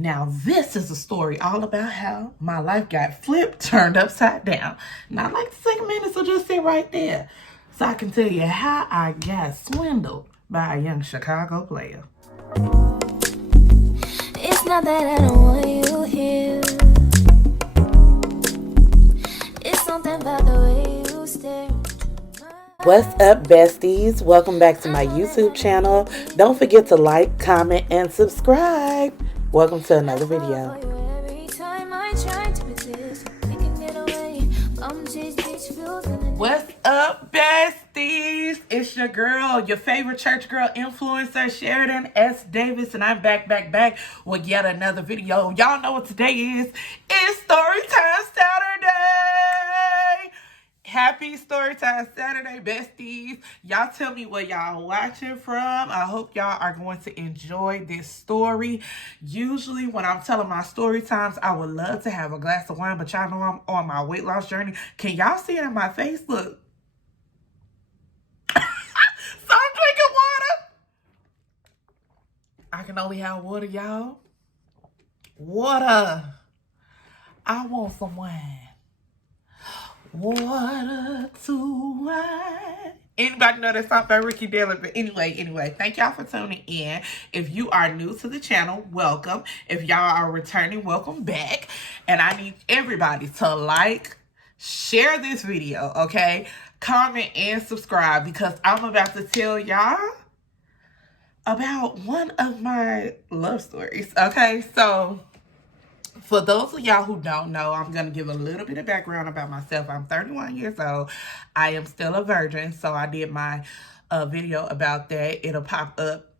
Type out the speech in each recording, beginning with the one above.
Now, this is a story all about how my life got flipped, turned upside down. And I'd like to take a minute, so just sit right there so I can tell you how I got swindled by a young Chicago player. It's not that I don't want you here. It's something about the way you stare. What's up, besties? Welcome back to my YouTube channel. Don't forget to like, comment, and subscribe. Welcome to another video. What's up, besties? It's your girl, your favorite church girl influencer, Sheridan S. Davis, and I'm back with yet another video. Y'all know what today is. It's Storytime Saturday. Happy Storytime Saturday, besties. Y'all tell me where y'all watching from. I hope y'all are going to enjoy this story. Usually when I'm telling my story times, I would love to have a glass of wine, but y'all know I'm on my weight loss journey. Can y'all see it in my face? Look. So I'm drinking water. I can only have water, y'all. Water. I want some wine. Water to wine. Anybody know that song by Ricky Dillon? But anyway, thank y'all for tuning in. If you are new to the channel, welcome. If y'all are returning, welcome back. And I need everybody to like, share this video, okay? Comment and subscribe, because I'm about to tell y'all about one of my love stories, okay? So for those of y'all who don't know, I'm going to give a little bit of background about myself. I'm 31 years old. I am still a virgin, so I did my video about that. It'll pop up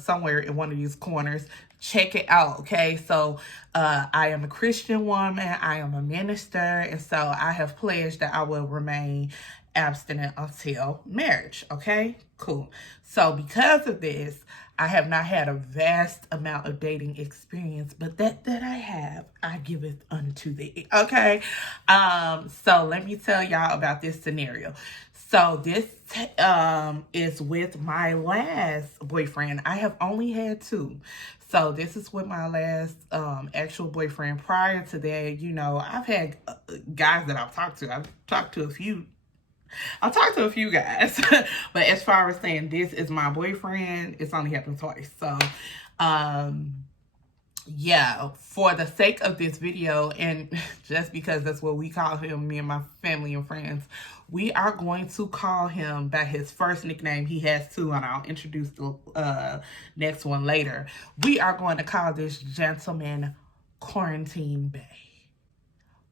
somewhere in one of these corners. Check it out, okay? So I am a Christian woman. I am a minister, and so I have pledged that I will remain abstinent until marriage, okay? Cool. So because of this, I have not had a vast amount of dating experience, but that I have, I give it unto thee, okay? So let me tell y'all about this scenario. So this is with my last boyfriend. I have only had two. So this is with my last actual boyfriend. Prior to that, you know, I've had guys that I've talked to. I've talked to a few guys, but as far as saying this is my boyfriend, it's only happened twice. So, yeah, for the sake of this video, and just because that's what we call him, me and my family and friends, we are going to call him by his first nickname. He has two, and I'll introduce the next one later. We are going to call this gentleman Quarantine Bay.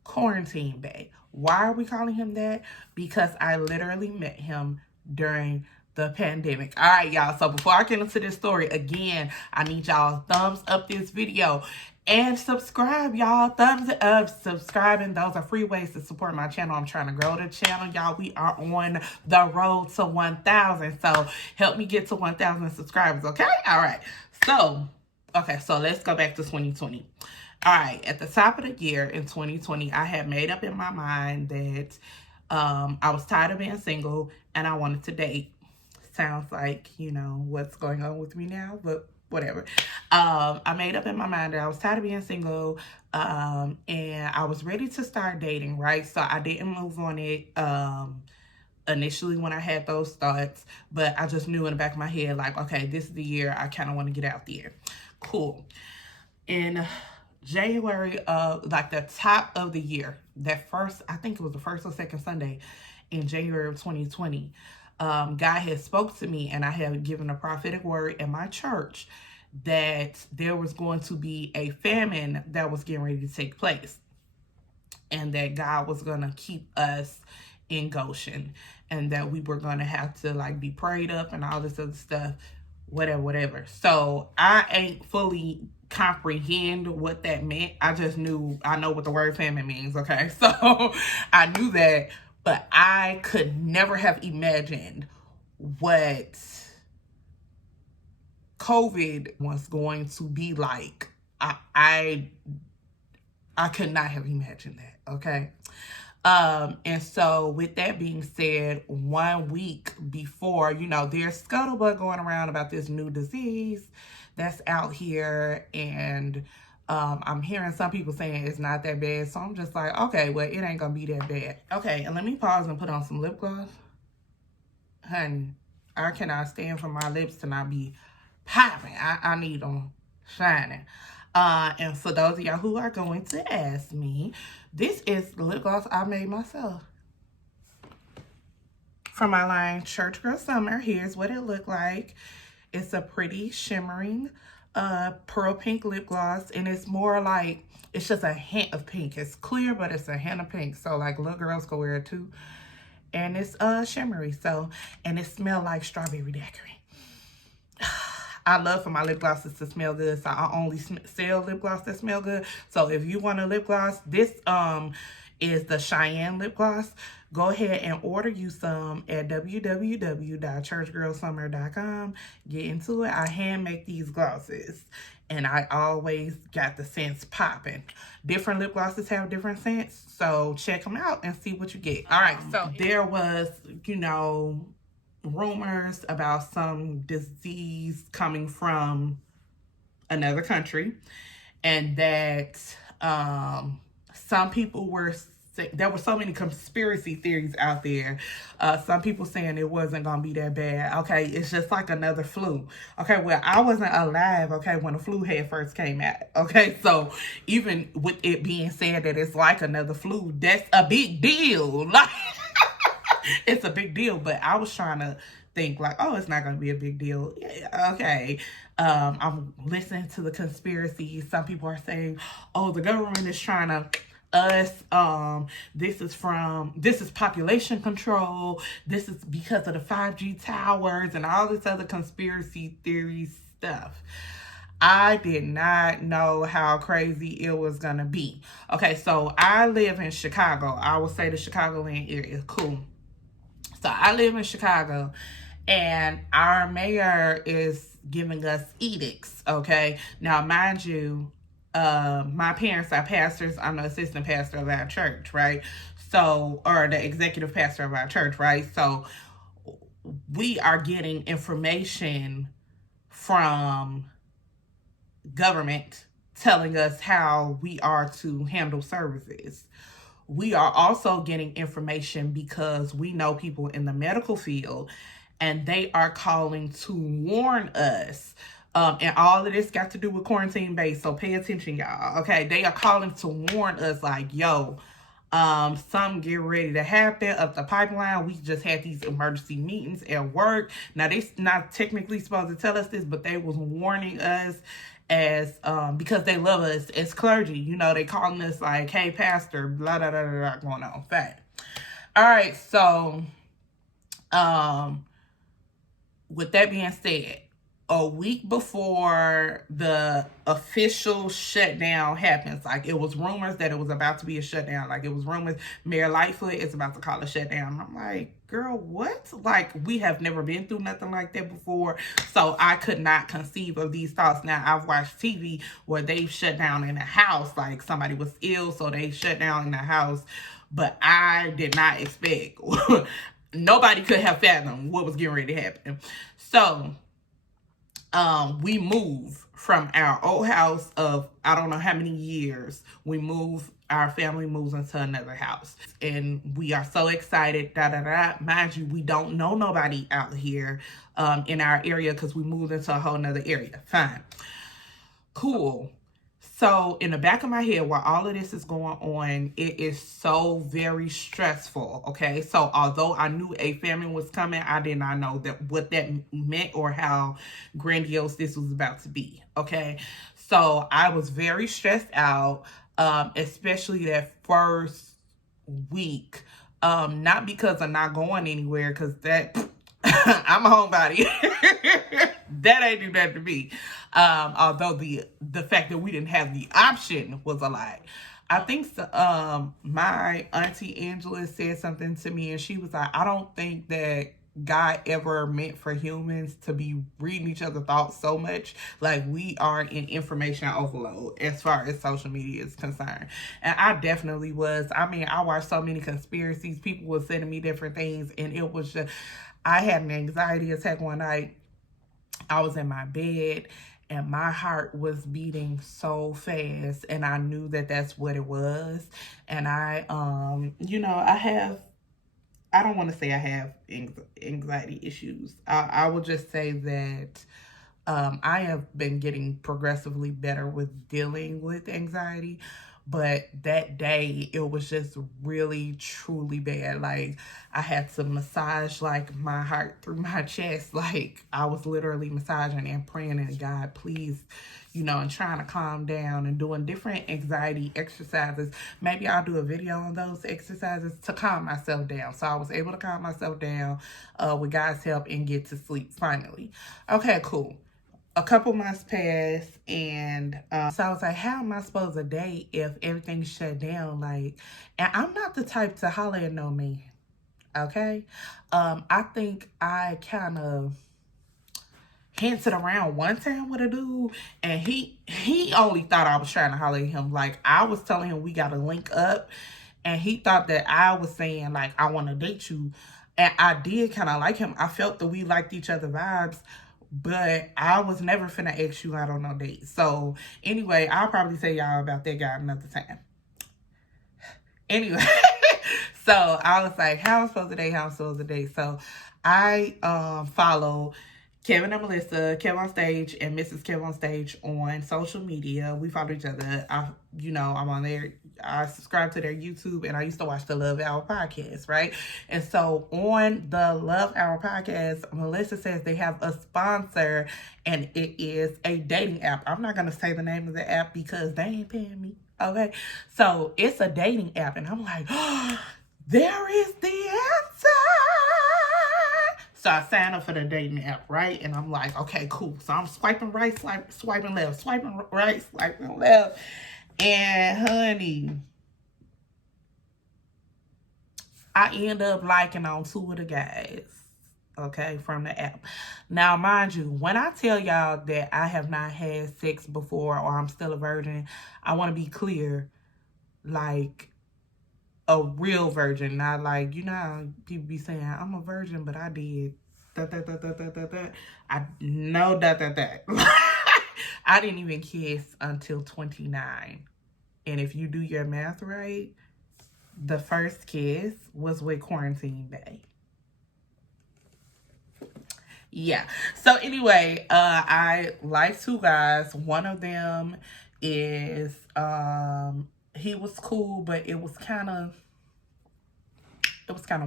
Quarantine Bay. Why are we calling him that? Because I literally met him during the pandemic. All right, y'all. So before I get into this story, again, I need y'all thumbs up this video and subscribe, y'all. Thumbs up, subscribing. Those are free ways to support my channel. I'm trying to grow the channel, y'all. We are on the road to 1,000. So help me get to 1,000 subscribers, okay? All right. So let's go back to 2020. All right, at the top of the year in 2020, I had made up in my mind that I was tired of being single and I wanted to date. Sounds like, you know, what's going on with me now, but whatever. I made up in my mind that I was tired of being single and I was ready to start dating, right? So I didn't move on it initially when I had those thoughts, but I just knew in the back of my head, like, okay, this is the year I kind of want to get out there. Cool. In January of, like, the top of the year, that first, I think it was the first or second Sunday in January of 2020, God had spoke to me, and I had given a prophetic word in my church that there was going to be a famine that was getting ready to take place, and that God was going to keep us in Goshen, and that we were going to have to, like, be prayed up and all this other stuff, whatever. So I ain't fully comprehend what that meant. I just knew, I know what the word famine means, okay? So I knew that, but I could never have imagined what COVID was going to be like. I could not have imagined that, okay? And so with that being said, 1 week before, you know, there's scuttlebutt going around about this new disease that's out here, and I'm hearing some people saying it's not that bad. So I'm just like, okay, well, it ain't going to be that bad. Okay, and let me pause and put on some lip gloss. Honey, I cannot stand for my lips to not be popping. I need them shining. And for those of y'all who are going to ask me, this is the lip gloss I made myself. From my line Church Girl Summer. Here's what it looked like. It's a pretty shimmering pearl pink lip gloss, and it's more like, it's just a hint of pink. It's clear, but it's a hint of pink, so like little girls can wear it too. And it's shimmery, so, and it smells like strawberry daiquiri. I love for my lip glosses to smell good, so I only sell lip gloss that smell good. So if you want a lip gloss, this is the Cheyenne lip gloss. Go ahead and order you some at www.churchgirlsummer.com. Get into it. I hand make these glosses, and I always got the scents popping. Different lip glosses have different scents, so check them out and see what you get. All right, so there was, you know, rumors about some disease coming from another country, and that some people were, there were so many conspiracy theories out there. Some people saying it wasn't gonna be that bad. Okay, it's just like another flu. Okay, well, I wasn't alive, okay, when the flu had first came out. Okay, so even with it being said that it's like another flu, that's a big deal. Like, it's a big deal, but I was trying to think like, oh, it's not gonna be a big deal. Yeah, okay. I'm listening to the conspiracy. Some people are saying, oh, the government is trying to this is population control. This is because of the 5G towers and all this other conspiracy theory stuff. I did not know how crazy it was gonna be. Okay, so I live in Chicago. I would say the Chicagoland area. Cool. So I live in Chicago, and our mayor is giving us edicts, okay? Now, mind you, my parents are pastors. I'm the assistant pastor of our church, right? So, or the executive pastor of our church, right? So we are getting information from government telling us how we are to handle services. We are also getting information because we know people in the medical field, and they are calling to warn us. And all of this got to do with quarantine base, so pay attention, y'all. Okay, they are calling to warn us like, yo, something get ready to happen up the pipeline. We just had these emergency meetings at work. Now, they not technically supposed to tell us this, but they was warning us as because they love us as clergy. You know, they calling us like, hey, pastor, blah, blah, blah, blah, going on. Fact. All right, so with that being said, a week before the official shutdown happens, like it was rumors that it was about to be a shutdown. Like it was rumors Mayor Lightfoot is about to call a shutdown. I'm like, girl, what? Like, we have never been through nothing like that before. So I could not conceive of these thoughts. Now, I've watched TV where they've shut down in a house, like somebody was ill, so they shut down in the house. But I did not expect, nobody could have fathomed what was getting ready to happen. So we move from our old house of I don't know how many years. Our family moves into another house, and we are so excited. Mind you, we don't know nobody out here in our area because we moved into a whole nother area. Fine, cool. So in the back of my head, while all of this is going on, it is so very stressful, okay? So although I knew a family was coming, I did not know what that meant or how grandiose this was about to be, okay? So I was very stressed out, especially that first week. Not because I'm not going anywhere, because that... I'm a homebody. That ain't do that to me. Although the fact that we didn't have the option was a lie. I think my auntie Angela said something to me, and she was like, I don't think that God ever meant for humans to be reading each other's thoughts so much. Like, we are in information overload as far as social media is concerned. And I definitely was. I mean, I watched so many conspiracies. People were sending me different things, and it was just... I had an anxiety attack one night. I was in my bed, and my heart was beating so fast, and I knew that that's what it was. And I I don't want to say I have anxiety issues. I will just say that I have been getting progressively better with dealing with anxiety. But that day, it was just really, truly bad. Like, I had to massage, like, my heart through my chest. Like, I was literally massaging and praying, and God, please, and trying to calm down and doing different anxiety exercises. Maybe I'll do a video on those exercises to calm myself down. So I was able to calm myself down with God's help and get to sleep finally. Okay, cool. A couple months passed, and so I was like, how am I supposed to date if everything's shut down? Like, and I'm not the type to holler at no man, okay? I think I kind of hinted around one time with a dude, and he only thought I was trying to holler at him. Like, I was telling him we got to link up, and he thought that I was saying, like, I want to date you. And I did kind of like him. I felt that we liked each other vibes, but I was never finna ask you out on no date. So anyway, I'll probably tell y'all about that guy another time. Anyway, so I was like, how am I supposed to date? How am I supposed to date? So I follow Kevin and Melissa, Kev on Stage, and Mrs. Kev on Stage on social media. We follow each other. I'm on there. I subscribe to their YouTube, and I used to watch the Love Hour podcast, right? And so on the Love Hour podcast, Melissa says they have a sponsor, and it is a dating app. I'm not going to say the name of the app because they ain't paying me, okay? So it's a dating app, and I'm like, oh, there is the answer. So I signed up for the dating app, right? And I'm like, okay, cool. So I'm swiping right, swiping left, swiping right, swiping left. And honey, I end up liking on 2 of the guys, okay, from the app. Now, mind you, when I tell y'all that I have not had sex before or I'm still a virgin, I want to be clear, like, a real virgin, not like, how people be saying, I'm a virgin, but I did I know that. I didn't even kiss until 29. And if you do your math right, the first kiss was with Quarantine Bay. Yeah. So anyway, I like 2 guys. One of them is he was cool, but it was kind of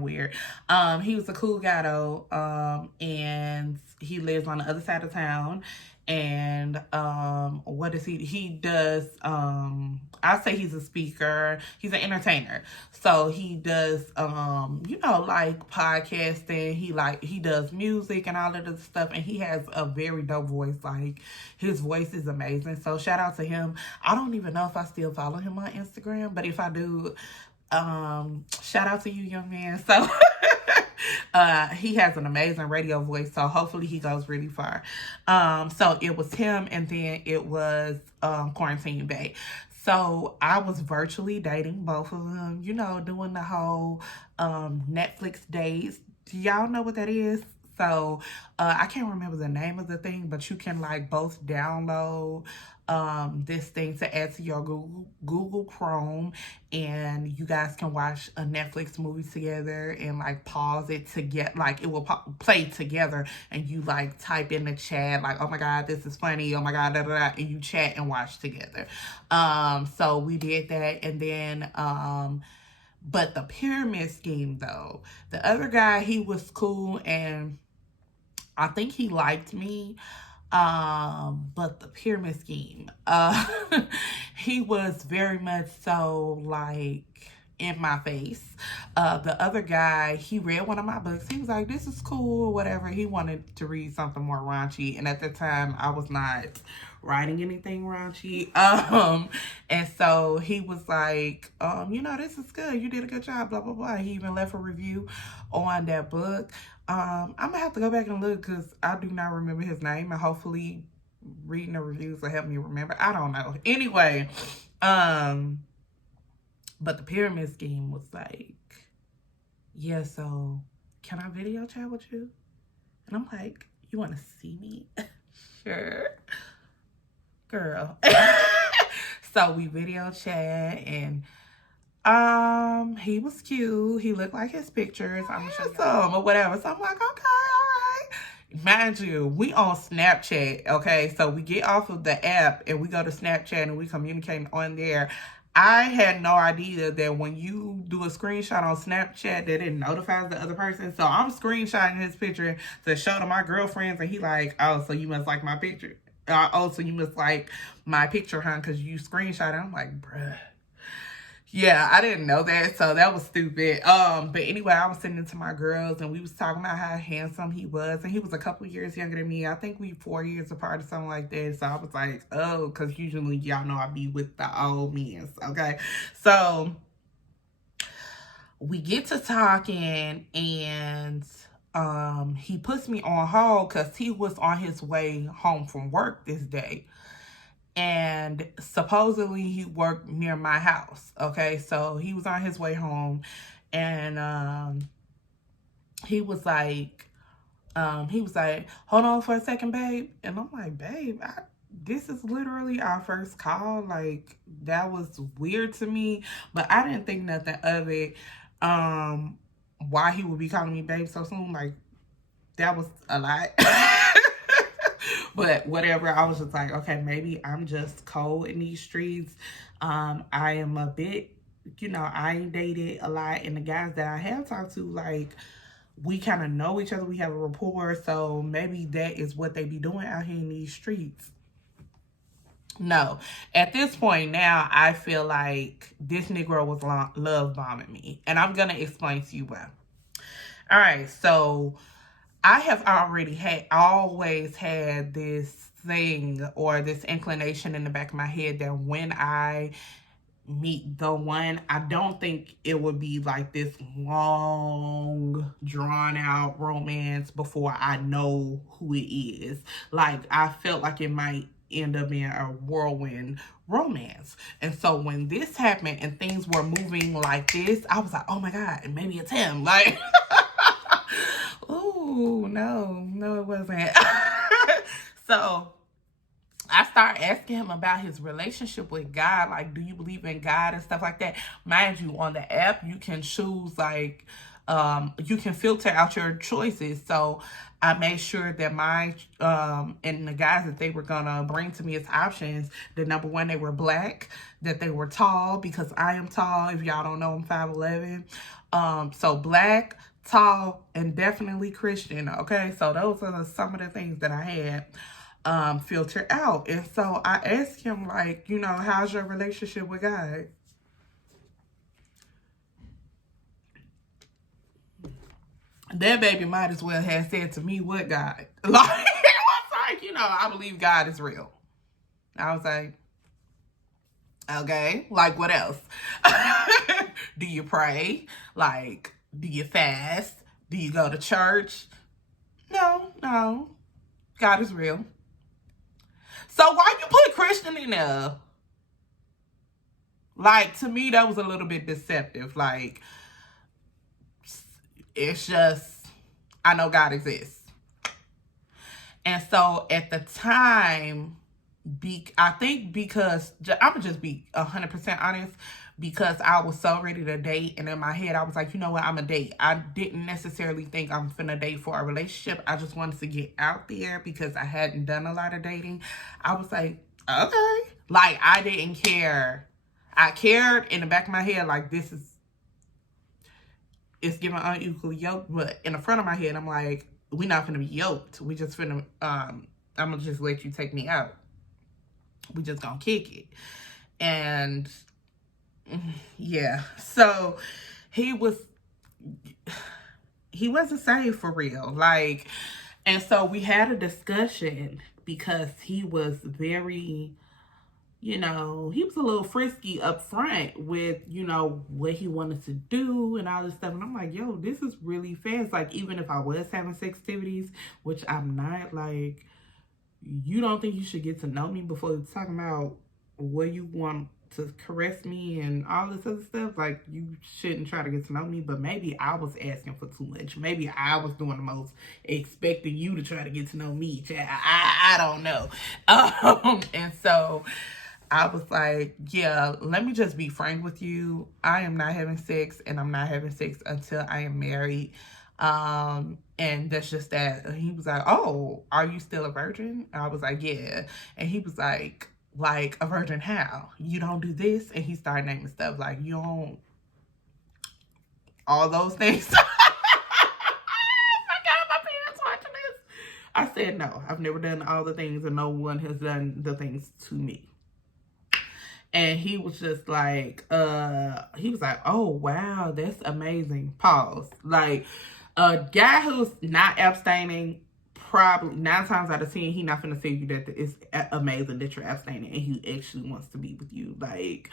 weird. He was a cool guy though, and he lives on the other side of town. And what is he does, I say he's a speaker, he's an entertainer. So he does like podcasting, he does music and all of this stuff, and he has a very dope voice. Like, his voice is amazing. So shout out to him. I don't even know if I still follow him on Instagram, but if I do, shout out to you, young man. So he has an amazing radio voice, so hopefully he goes really far. So it was him, and then it was Quarantine Bay. So I was virtually dating both of them, doing the whole Netflix dates. Do y'all know what that is? So I can't remember the name of the thing, but you can like both download this thing to add to your Google Chrome, and you guys can watch a Netflix movie together and like pause it to get like it will play together, and you like type in the chat like, oh my god, this is funny, oh my god, da, da, da, and you chat and watch together. So we did that, and then but the pyramid scheme though, the other guy, he was cool and I think he liked me. But the pyramid scheme, he was very much so like in my face. The other guy, he read one of my books. He was like, this is cool or whatever. He wanted to read something more raunchy. And at the time I was not writing anything raunchy. And so he was like, this is good. You did a good job, blah, blah, blah. He even left a review on that book. I'm gonna have to go back and look because I do not remember his name, and hopefully reading the reviews will help me remember. I don't know. Anyway, but the pyramid scheme was like, yeah, so can I video chat with you? And I'm like, you want to see me? Sure. girl. So we video chat, and he was cute. He looked like his pictures. I'm handsome or whatever. So I'm like, okay, all right. Mind you, we on Snapchat, okay? So we get off of the app and we go to Snapchat and we communicate on there. I had no idea that when you do a screenshot on Snapchat that it notifies the other person. So I'm screenshotting his picture to show to my girlfriends, and he like, oh, so you must like my picture. Oh, so you must like my picture, huh? Because you screenshot it. I'm like, bruh. Yeah, I didn't know that, so that was stupid. But anyway, I was sitting to my girls, and we was talking about how handsome he was, and he was a couple years younger than me. I think we 4 years apart or something like that. So I was like, oh, because usually y'all know I be with the old men, okay? So we get to talking, and he puts me on hold because he was on his way home from work this day. And supposedly he worked near my house. Okay, so he was on his way home, and he was like, hold on for a second, babe. And I'm like, babe, this is literally our first call. Like, that was weird to me, but I didn't think nothing of it. Why he would be calling me babe so soon, like, that was a lot. But whatever, I was just like, okay, maybe I'm just cold in these streets. I am a bit, I ain't dated a lot. And the guys that I have talked to, like, we kind of know each other. We have a rapport. So maybe that is what they be doing out here in these streets. No. At this point now, I feel like this Negro was love bombing me. And I'm going to explain to you why. All right, so I have always had this thing or this inclination in the back of my head that when I meet the one, I don't think it would be like this long, drawn out romance before I know who it is. Like, I felt like it might end up being a whirlwind romance. And so when this happened and things were moving like this, I was like, oh my God, maybe it's him. Like, ooh, no, it wasn't. So I started asking him about his relationship with God. Like, do you believe in God and stuff like that? Mind you, on the app, you can choose, like, you can filter out your choices. So I made sure that my, and the guys that they were going to bring to me as options, that number one, they were black, that they were tall, because I am tall. If y'all don't know, I'm 5'11". So black, tall, and definitely Christian. Okay, so those are some of the things that I had filtered out. And so I asked him, like, how's your relationship with God? That baby might as well have said to me, what God? Like, it was like, I believe God is real. I was like, okay, like, what else? Do you pray? Like, do you fast? Do you go to church? No. God is real. So why you put Christian in there? Like, to me, that was a little bit deceptive. Like, it's just, I know God exists. And so at the time, I think because, I'm going to just be 100% honest, because I was so ready to date, and in my head, I was like, you know what, I'm a date. I didn't necessarily think I'm finna date for a relationship. I just wanted to get out there because I hadn't done a lot of dating. I was like, okay. Like, I didn't care. I cared in the back of my head, like, it's giving unequal yoke, but in the front of my head, I'm like, we're not finna be yoked. We just finna, I'm gonna just let you take me out. We just gonna kick it. And yeah, so he wasn't saved for real. Like, and so we had a discussion because he was very, he was a little frisky up front with, what he wanted to do and all this stuff. And I'm like, yo, this is really fast. Like, even if I was having sex activities, which I'm not, like, you don't think you should get to know me before talking about what you want to caress me and all this other stuff, like, you shouldn't try to get to know me. But maybe I was asking for too much. Maybe I was doing the most, expecting you to try to get to know me. I don't know. And so I was like, yeah, let me just be frank with you. I am not having sex, and I'm not having sex until I am married. And that's just that. And he was like, oh, are you still a virgin? I was like, yeah. And he was like a virgin how? You don't do this? And he started naming stuff like, you don't, all those things. Oh my God, my parents watching this. I said, no, I've never done all the things, and no one has done the things to me. And he was just like, he was like, oh, wow, that's amazing. Pause. Like, a guy who's not abstaining, probably 9 times out of 10, he not finna tell you that it's amazing that you're abstaining and he actually wants to be with you. Like,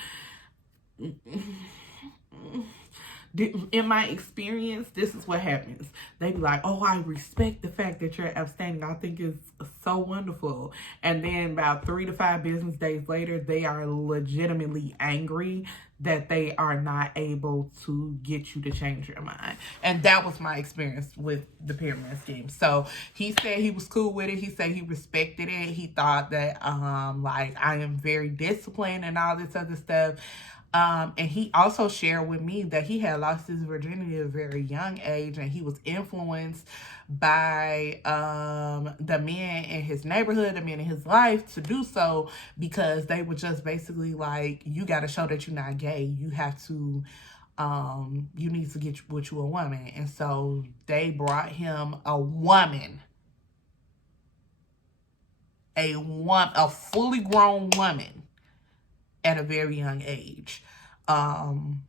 in my experience, this is what happens. They be like, oh, I respect the fact that you're abstaining. I think it's so wonderful. And then about 3 to 5 business days later, they are legitimately angry that they are not able to get you to change your mind. And that was my experience with the pyramid scheme. So he said he was cool with it. He said he respected it. He thought that, like, I am very disciplined and all this other stuff. And he also shared with me that he had lost his virginity at a very young age, and he was influenced by the men in his neighborhood, the men in his life, to do so, because they were just basically like, you got to show that you're not gay. You have to, you need to get with you a woman. And so they brought him a woman, a fully grown woman, at a very young age. And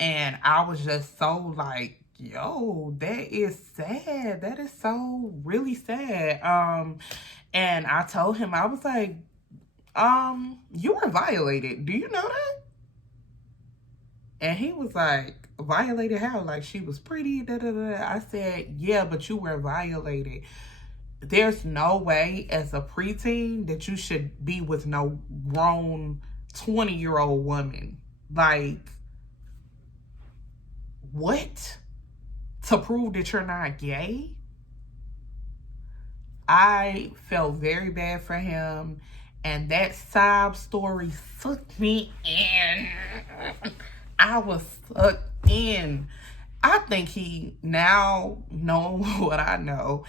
I was just so like, yo, that is sad. That is so really sad. And I told him, I was like, you were violated. Do you know that? And he was like, violated how? Like, she was pretty, da da da. I said, yeah, but you were violated. There's no way as a preteen that you should be with no grown 20-year-old woman. Like, what? To prove that you're not gay? I felt very bad for him, and that sob story sucked me in. I was sucked in. I think he now knows what I know.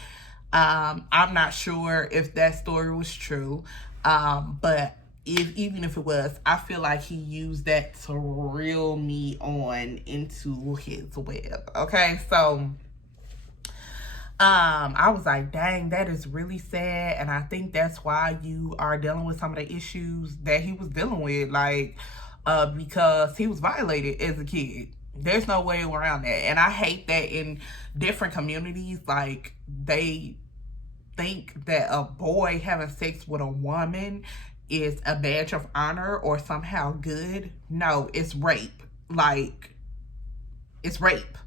I'm not sure if that story was true, but even if it was, I feel like he used that to reel me on into his web. Okay, so I was like, dang, that is really sad, and I think that's why you are dealing with some of the issues that he was dealing with, like, because he was violated as a kid. There's no way around that. And I hate that in different communities, like, they think that a boy having sex with a woman is a badge of honor or somehow good. No, it's rape. Like, it's rape.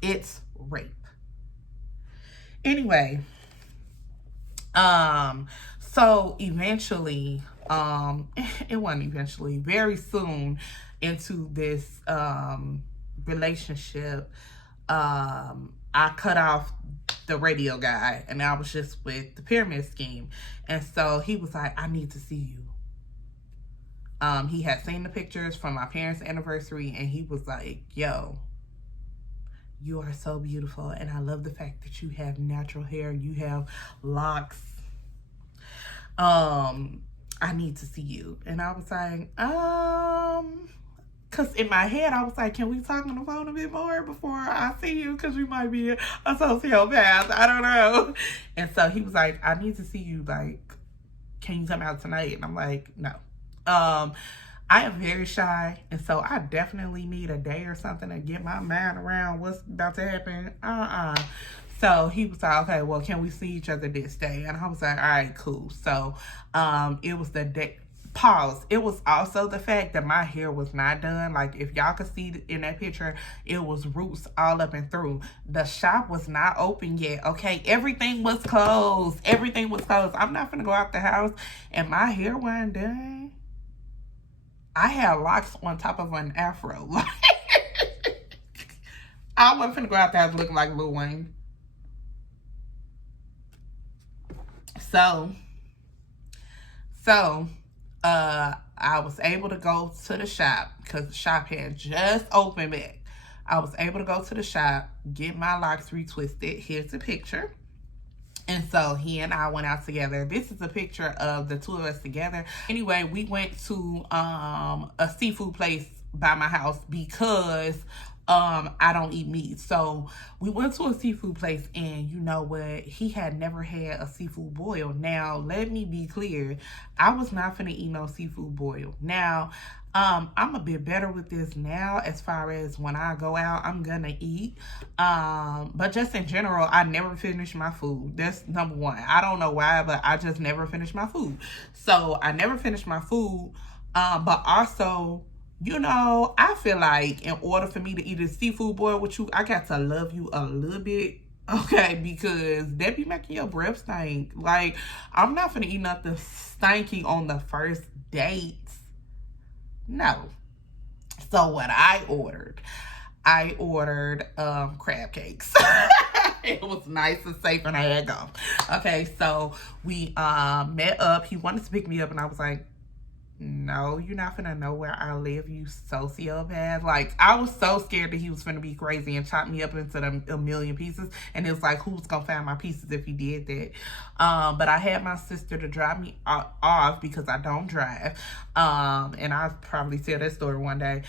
It's rape. Anyway, so eventually, it wasn't eventually, very soon into this relationship, I cut off the radio guy, and I was just with the pyramid scheme. And so he was like, I need to see you. He had seen the pictures from my parents' anniversary, and he was like, yo, you are so beautiful, and I love the fact that you have natural hair, you have locks. I need to see you. And I was like, because in my head, I was like, can we talk on the phone a bit more before I see you? Because you might be a sociopath. I don't know. And so he was like, I need to see you. Like, can you come out tonight? And I'm like, no. I am very shy. And so I definitely need a day or something to get my mind around what's about to happen. So he was like, okay, well, can we see each other this day? And I was like, all right, cool. So it was the day Pause. It was also the fact that my hair was not done. Like, if y'all could see in that picture, it was roots all up and through. The shop was not open yet, okay? Everything was closed. Everything was closed. I'm not gonna go out the house and my hair wasn't done. I had locks on top of an afro. Like, I wasn't finna go out the house looking like Lil Wayne. So, I was able to go to the shop because the shop had just opened back. I was able to go to the shop, get my locks retwisted. Here's a picture. And so he and I went out together. This is a picture of the two of us together. Anyway, we went to a seafood place by my house because I don't eat meat. So we went to a seafood place, and you know what? He had never had a seafood boil. Now, let me be clear. I was not finna eat no seafood boil. Now, I'm a bit better with this now as far as when I go out, I'm gonna eat. But just in general, I never finish my food. That's number one. I don't know why, but I just never finish my food. So I never finish my food. But also, you know, I feel like in order for me to eat a seafood boil with you, I got to love you a little bit, okay? Because that be making your breath stink. Like, I'm not finna eat nothing stinky on the first date. No. So what I ordered crab cakes. It was nice and safe, and I had gum. Okay, so we met up. He wanted to pick me up, and I was like, no, you're not finna know where I live, you sociopath. Like, I was so scared that he was finna be crazy and chop me up into a million pieces. And it was like, who's gonna find my pieces if he did that? But I had my sister to drive me off because I don't drive. And I'll probably tell that story one day.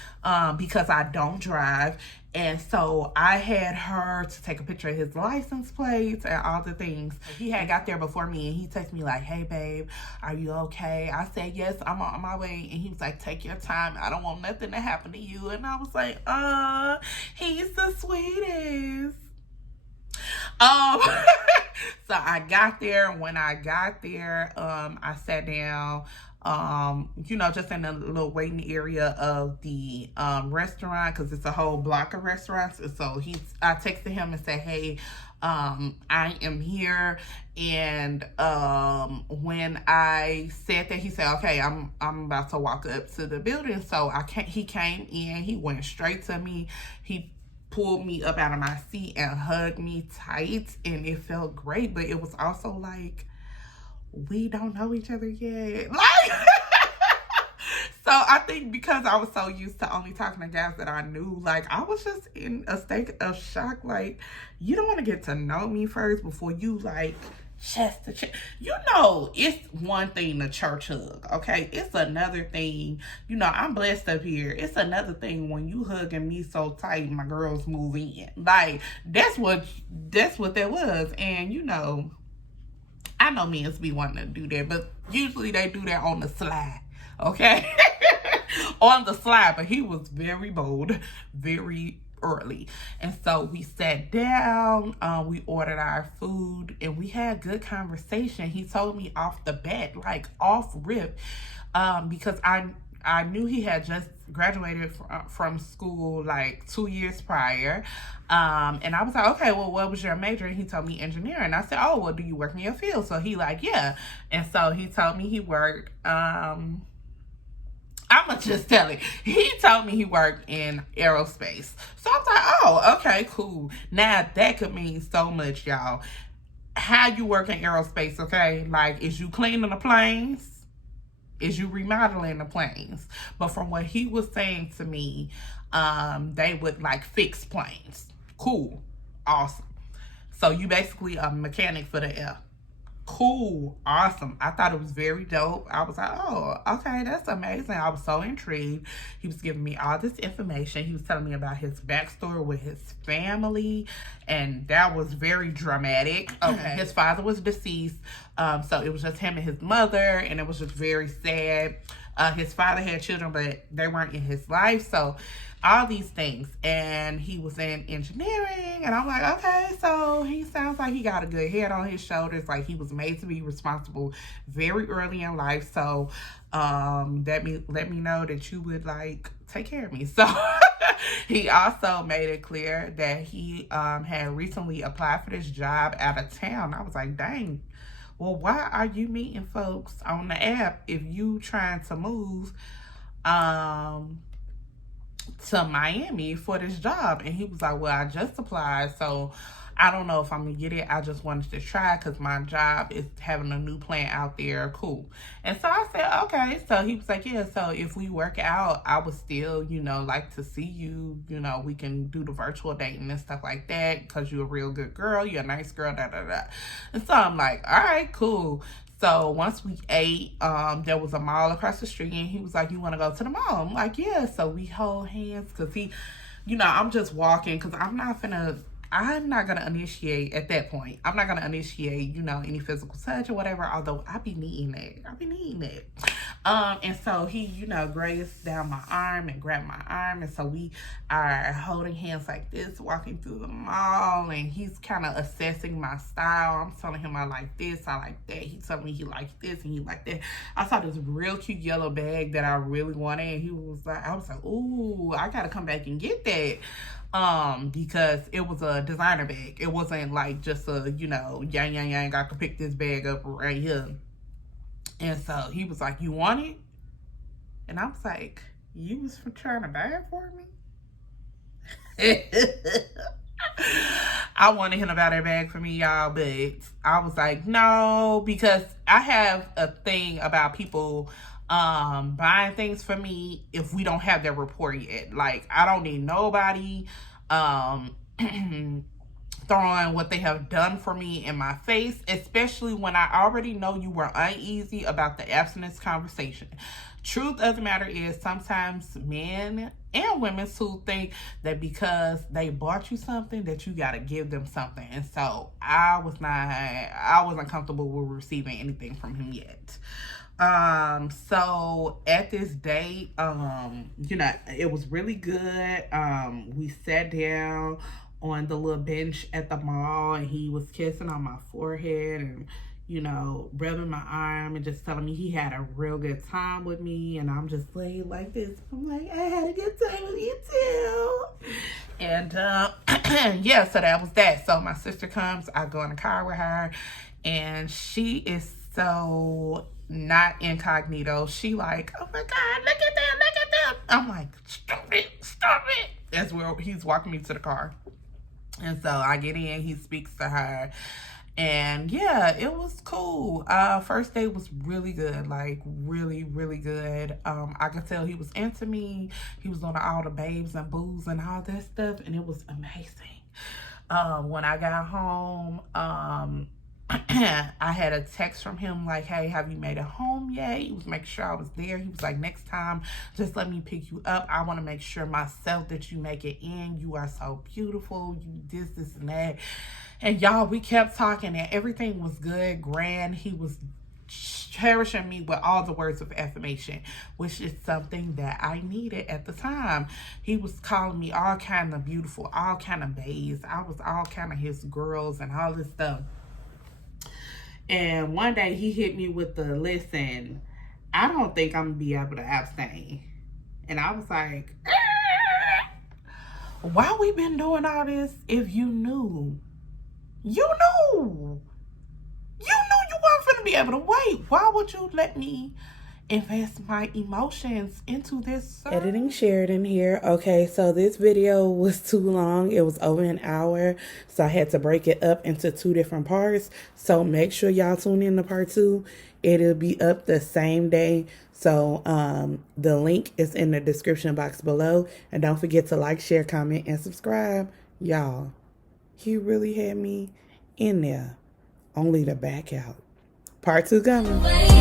Because I don't drive. And so I had her to take a picture of his license plates and all the things. He had got there before me, and he texted me like, hey, babe, are you okay? I said, yes, I'm on my way. And he was like, take your time. I don't want nothing to happen to you. And I was like, he's the sweetest. So I got there. When I got there, I sat down, you know, just in a little waiting area of the restaurant, because it's a whole block of restaurants. And so I texted him and said, hey, I am here. And when I said that, he said, okay, I'm about to walk up to the building. So he came in, he went straight to me. He pulled me up out of my seat and hugged me tight, and it felt great. But it was also like, we don't know each other yet. Like, so I think because I was so used to only talking to guys that I knew, like, I was just in a state of shock. Like, you don't want to get to know me first before you, like, chest to chest. You know, it's one thing to church hug, okay? It's another thing, you know, I'm blessed up here. It's another thing when you hugging me so tight, my girls move in. Like, that's what that was. And, you know, I know men be wanting to do that, but usually they do that on the slide, okay? On the slide, but he was very bold, very early. And so we sat down, we ordered our food, and we had good conversation. He told me off the bat, like off rip, because I knew he had just graduated from school like 2 years prior. And I was like, okay, well, what was your major? And he told me engineering. I said, oh, well, do you work in your field? So he like, yeah. And so he told me he worked, I'ma just tell it. He told me he worked in aerospace. So I was like, oh, okay, cool. Now that could mean so much, y'all. How you work in aerospace, okay? Like, is you cleaning the planes? Is you remodeling the planes? But from what he was saying to me, they would like fix planes. Cool. Awesome. So you basically a mechanic for the air. Cool. Awesome. I thought it was very dope. I was like, oh, okay, that's amazing. I was so intrigued. He was giving me all this information. He was telling me about his backstory with his family, and that was very dramatic. Okay. His father was deceased. So it was just him and his mother, and it was just very sad. His father had children, but they weren't in his life. So all these things. And he was in engineering, and I'm like, okay, so he sounds like he got a good head on his shoulders. Like, he was made to be responsible very early in life. So let me know that you would like take care of me. So he also made it clear that he had recently applied for this job out of town. I was like, dang, well, why are you meeting folks on the app if you trying to move to Miami for this job? And he was like, well, I just applied, so I don't know if I'm gonna get it. I just wanted to try because my job is having a new plant out there. Cool. And so I said, okay. So he was like, yeah, so if we work out, I would still, you know, like to see you. You know, we can do the virtual dating and stuff like that because you're a real good girl. You're a nice girl, da da da. And so I'm like, all right, cool. So once we ate, there was a mall across the street, and he was like, you want to go to the mall? I'm like, yeah. So we hold hands because he, you know, I'm just walking because I'm not going to initiate at that point. I'm not going to initiate, you know, any physical touch or whatever, although I be needing that. And so he, you know, grazed down my arm and grabbed my arm. And so we are holding hands like this, walking through the mall. And he's kind of assessing my style. I'm telling him I like this, I like that. He's telling me he likes this and he liked that. I saw this real cute yellow bag that I really wanted. And he was like, I was like, ooh, I got to come back and get that. Because it was a designer bag. It wasn't like just a, you know, yang, I could pick this bag up right here. And so he was like, you want it? And I was like, you was trying to buy it for me? I wanted him to buy that bag for me, y'all, but I was like, no, because I have a thing about people buying things for me if we don't have their report yet. Like, I don't need nobody throwing what they have done for me in my face, especially when I already know you were uneasy about the abstinence conversation. Truth of the matter is, sometimes men and women who think that because they bought you something that you got to give them something. And so I wasn't comfortable with receiving anything from him yet. So at this date, you know, it was really good. We sat down on the little bench at the mall, and he was kissing on my forehead and, you know, rubbing my arm and just telling me he had a real good time with me. And I'm just laying like this. I'm like, I had a good time with you too. And yeah, so that was that. So my sister comes, I go in the car with her, and she is so not incognito. She like, oh my God, look at that. I'm like, stop it. That's where he's walking me to the car. And so I get in, he speaks to her, and yeah, it was cool. First day was really good, like really, really good. I could tell he was into me. He was on all the babes and boos and all that stuff, and it was amazing. When I got home, I had a text from him like, hey, have you made it home yet? He was making sure I was there. He was like, next time, just let me pick you up. I want to make sure myself that you make it in. You are so beautiful. You this, and that. And y'all, we kept talking, and everything was good, grand. He was cherishing me with all the words of affirmation, which is something that I needed at the time. He was calling me all kind of beautiful, all kind of babes. I was all kind of his girls and all this stuff. And one day he hit me with the, listen, I don't think I'm going to be able to abstain. And I was like, why we been doing all this if you knew? You knew. You weren't going to be able to wait. Why would you let me invest my emotions into this? Editing Sheridan here. Okay, so this video was too long. It was over an hour, so I had to break it up into 2 different parts. So make sure y'all tune in to part 2. It'll be up the same day. So the link is in the description box below. And don't forget to like, share, comment, and subscribe. Y'all, he really had me in there, only to back out. Part 2 coming.